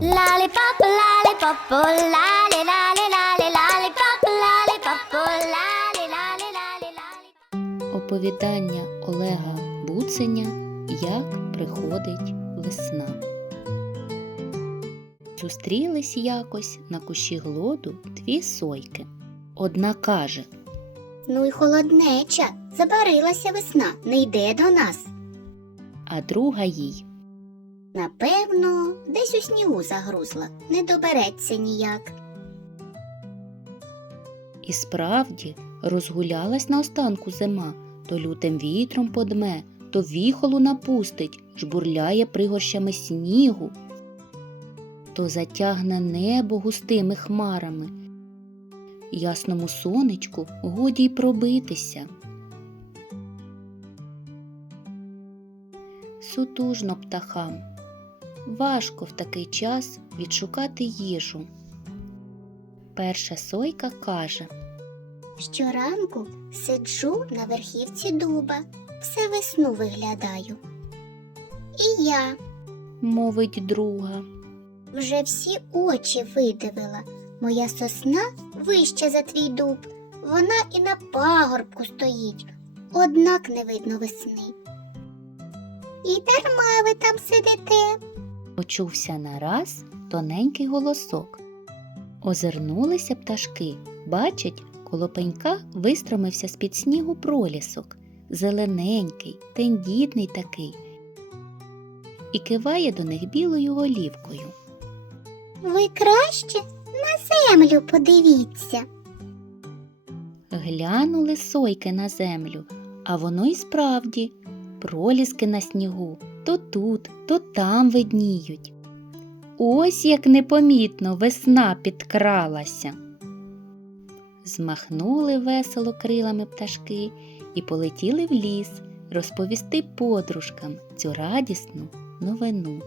Lollipop, lollipop, oh, lolly, lolly, lolly, lollipop, lollipop, oh, lolly, lolly, lolly, lolly. Оповідання Олега Буценя Як приходить весна. Зустрілись якось на кущі глоду дві сойки. Одна каже Ну й холоднеча, забарилася весна, не йде до нас. а друга їй. Напевно, десь у снігу загрузла, не добереться ніяк. І справді розгулялась на зима, то лютим вітром подме, то віхолу напустить, жбурляє пригорщами снігу, то затягне небо густими хмарами. Ясному сонечку годі й пробитися. Сутужно птахам. Важко в такий час відшукати їжу. Перша сойка каже Щоранку сиджу на верхівці дуба, все весну виглядаю. І я мовить друга. вже всі очі видивила. Моя сосна вища за твій дуб, вона і на пагорбку стоїть, однак не видно весни. І дарма ви там сидите. Почувся нараз тоненький голосок. Озирнулися пташки. Бачать, коло пенька вистромився з-під снігу пролісок, зелененький, тендітний такий, і киває до них білою голівкою. Ви краще на землю подивіться. Глянули сойки на землю, а воно й справді проліски на снігу то тут, то там видніють. Ось як непомітно весна підкралася. Змахнули весело крилами пташки і полетіли в ліс розповісти подружкам цю радісну новину.